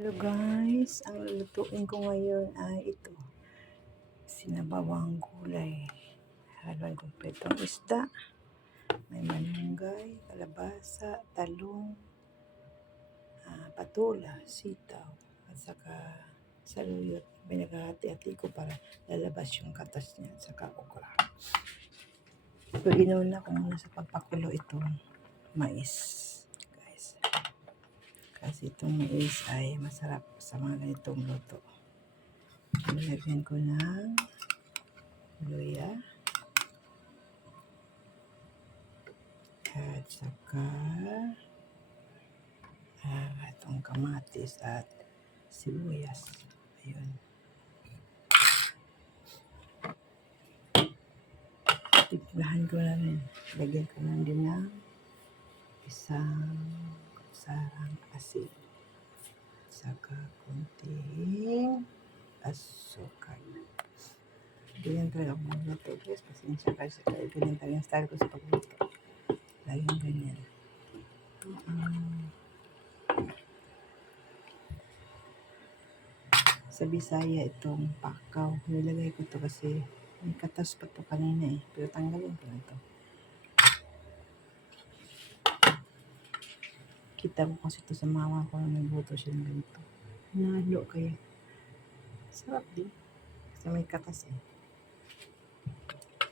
Hello guys, ang lulutuin ko ngayon ay ito, sinabawang gulay. Halong kumpletong isda, may malunggay, kalabasa, talong, patola, sitaw, at saka saluyot. Pinaghahati-hati ko para lalabas yung katas niya, at saka okra. So, inuna ko muna sa pagpakulo itong mais. Kasi itong mais ay masarap sa mga ganitong luto. Nilagyan ko ng luya at saka itong kamatis at sibuyas. Ayun. Timplahan ko na rin. Lagyan ko na din ng isang kutsarang asin. Saka kunting asukal. Ganyan talaga ako magluto guys. Pasensya kayo sa tayo. Ganyan talaga yung style ko sa pagluto. Lagyan ganyan. Sa Bisaya itong pakaw. Nilagay ko to kasi may katas pa to kanina eh. Pero tanggalin ko na to. Kita ko kasi ito sa mama ko na nagluto siya ng ganito. Nalo kaya. Sarap din. Kasi may katas eh.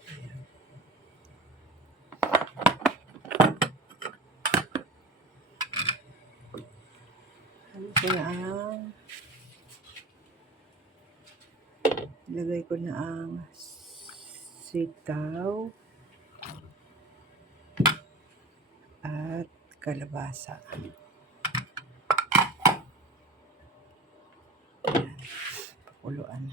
Ayan. Halo ko na ilagay ko na ang sitaw at kalabasa. Ayan. Pakuluan.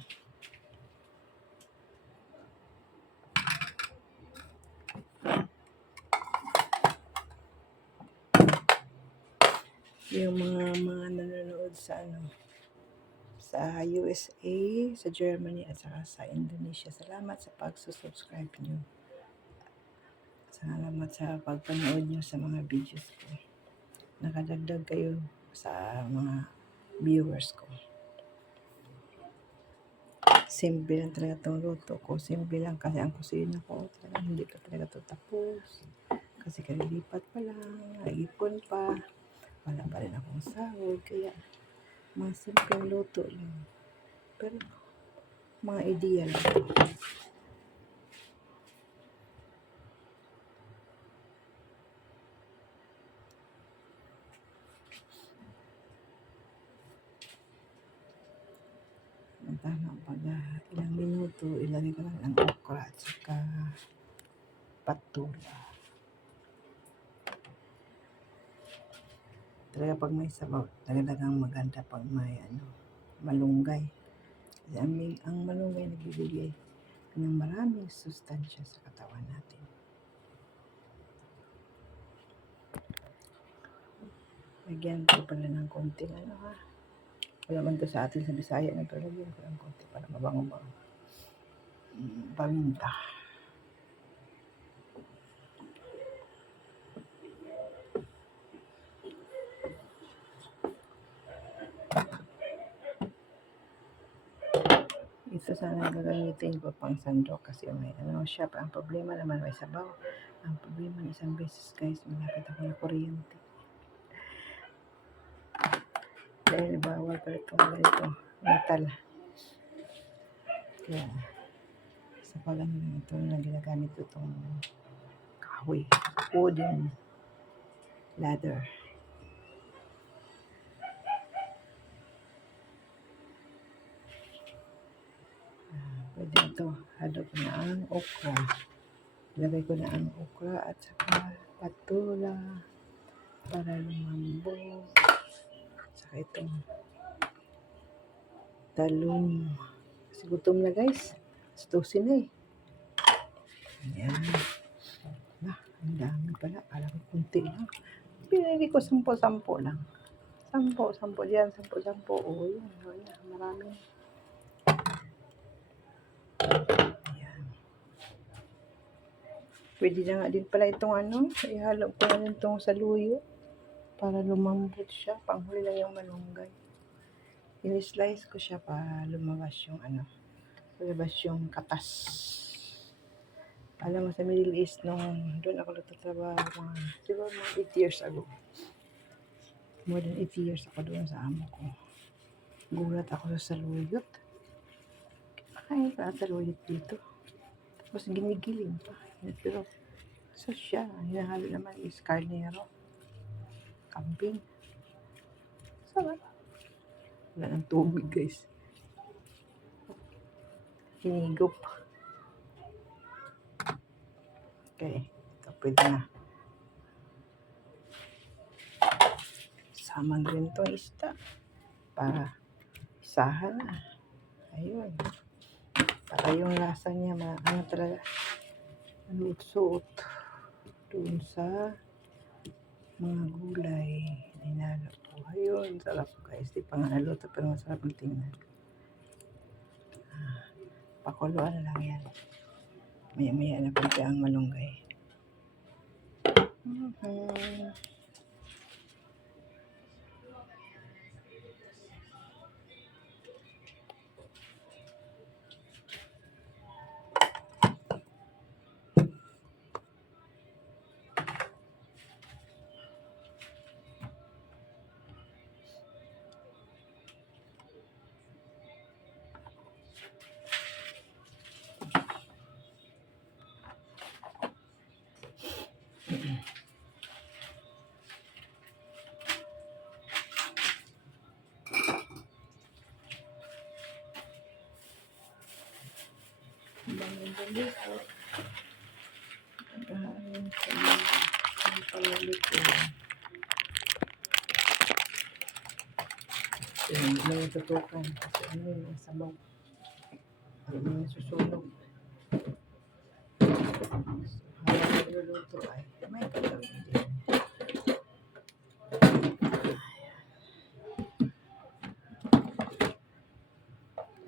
Yung mga nanonood sa sa USA, sa Germany at saka sa Indonesia. Salamat sa pagsusubscribe nyo. Salamat sa pagpanood nyo sa mga videos ko. Nakadagdag kayo sa mga viewers ko. Simple lang talaga itong luto ko. Simple lang kasi ang kusina ko. Talagang hindi ko talaga ito tapos. Kasi kalilipat pa lang. Naipon pa. Wala pa rin akong sahod. Kaya mga simple luto lang. Pero mga idea lang. Ang tama pag ilang minuto, ilagay ko lang ang okra at saka patola. Talaga pag may sabaw, talagang maganda pag may malunggay. Kasi ang malunggay nagbibigay ng maraming sustansya sa katawan natin. Lagyan ko pala ng konting wala man to sa atin sa Bisaya na, pero lagyan ko ng konti para mabango paminta. Ito sana gagamitin ko pang sandok kasi may siya. Ang problema naman may sabaw. Ang problema isang beses guys, malapit ako na kuryente. Dahil bawal pa itong ganito, metal. Kaya sa pag-ano ito na ginagamit ko itong kahoy, wooden ladder. Pwede ito. Halo ko na ang okra. Ilagay ko na ang okra at saka patola para lumambot. At saka itong talong. Kasi gutom na guys. Stusin na eh. Ayan. Ang dami pala. Kala ko kunti lang. Pinili ko 10 lang. 10 diyan. 10 Oo, yun. Maraming. Pwede na nga din pala itong ihalo ko na rin itong saluyo para lumambot siya. Panghuli lang yung malunggay. In-slice ko siya para lumabas yung katas. Alam mo, sa Middle East, nung doon ako nagtatrabaho, siguro mga 8 years ago. More than 8 years ako doon sa amo ko. Gulat ako sa saluyot. Kakain pa ang saluyot dito. Tapos ginigiling pa. Pero so siya, hinahalo naman is carnero. Kambing. Sarap. Wala ng tubig, guys. Hinigop. Okay, ito pwede na. Saman rin to isda para isahan na. Ayun. Para yung lasa niya, talaga, malusot doon sa mga gulay. Ninalo ko. Ayun, sarap guys. Di pa nga naluto, pero masarap ang tingnan. Pakuluan lang yan. Maya-maya na pagka ang malunggay. Bangin ko. Pagkahain sa palalik ko. Hindi na yung tutukan. Kasi yung sabaw. Hindi na susunog. Habang nagluluto ay may pagkawin din.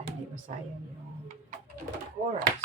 Hindi masayang yung oras.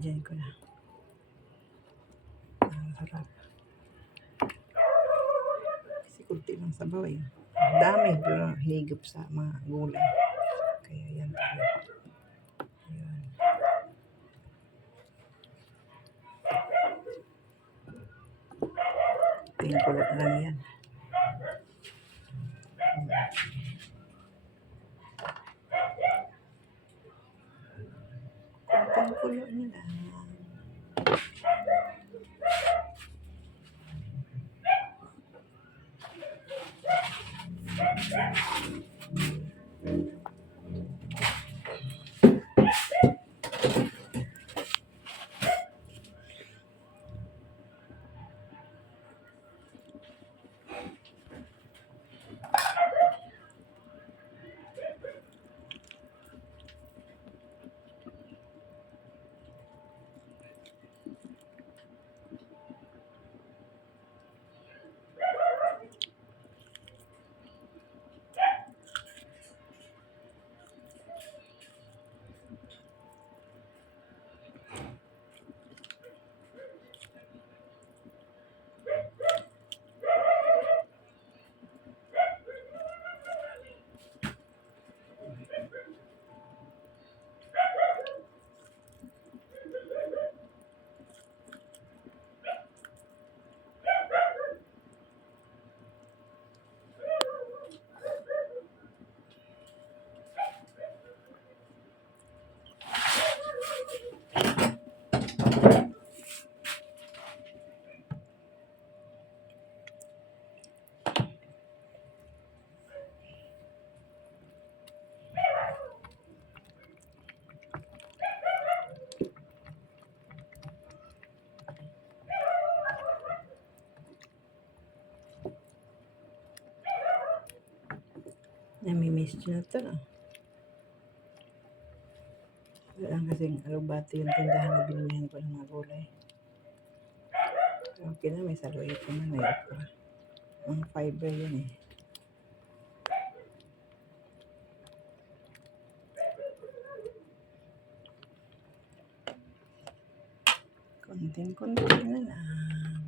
Lagyan ko na. Ang sarap. Kasi kunti lang sabaw eh. Ang dami pero higop sa mga gulay. Kaya yan talaga. Ayan. Tingin ko lang yan. Konting kulo na lang. Namimiss ko na ito, no? Wala lang kasing alubati yung tindahan na binilihan ko ng mga gulay. Okay na, may saluit ko na, may okra. Ang fiber yun eh. Konting-konti na lang.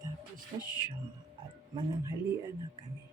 Tapos na siya. At mananghalian na kami.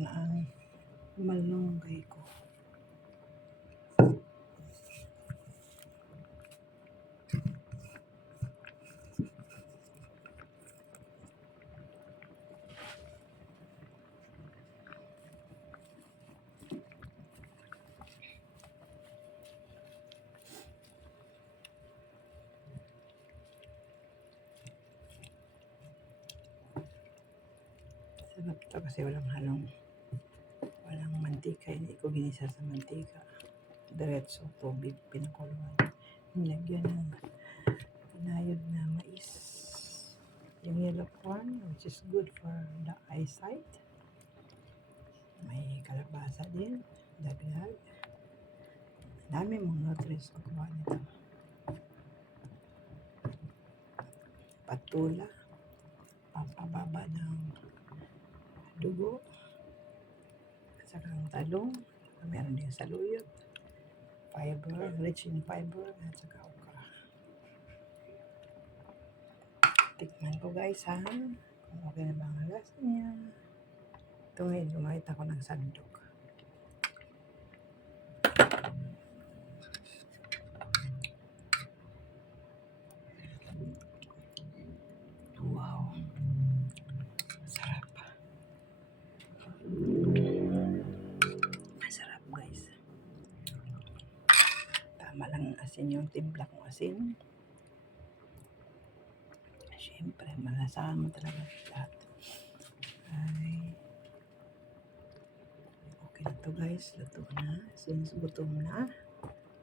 Na ang malunggay ko. Sarap ito kasi walang mantika. Hindi ko ginisa sa mantika. Diretso tubig pinakuluan. Nilagyan ng pinayod na mais. Yung yellow corn, which is good for the eyesight. May kalabasa din. Dagdag. Dami mong nutrients na kuha nito. Patula. Pampababa ng dugo. At saka ang talong. Meron din saluyot. Fiber, rich in fiber. At saka okra. Tikman ko guys ha. Kung okay na ba ang lasa niya. Ito ngayon, gumamit ako ng sandok. Wow. Sarap. Masarap guys. Tama lang asin yung timpla kong asin. Siyempre, malasahan mo talaga lahat. Ay, okay na to guys. Luto na. Since gutom na.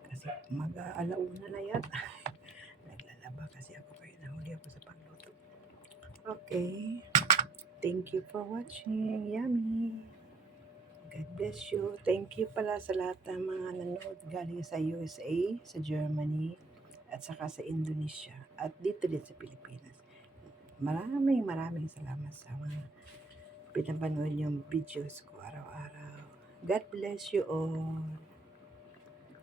Kasi mag-alauna na yata. Naglalaba kasi ako kaya nahuli ako sa pagluto. Okay. Thank you for watching. Yummy. God bless you. Thank you pala sa lahat ng mga nanood galing sa USA, sa Germany, at saka sa Indonesia, at dito din sa Pilipinas. Maraming salamat sa mga pinapanood yung videos ko araw-araw. God bless you all.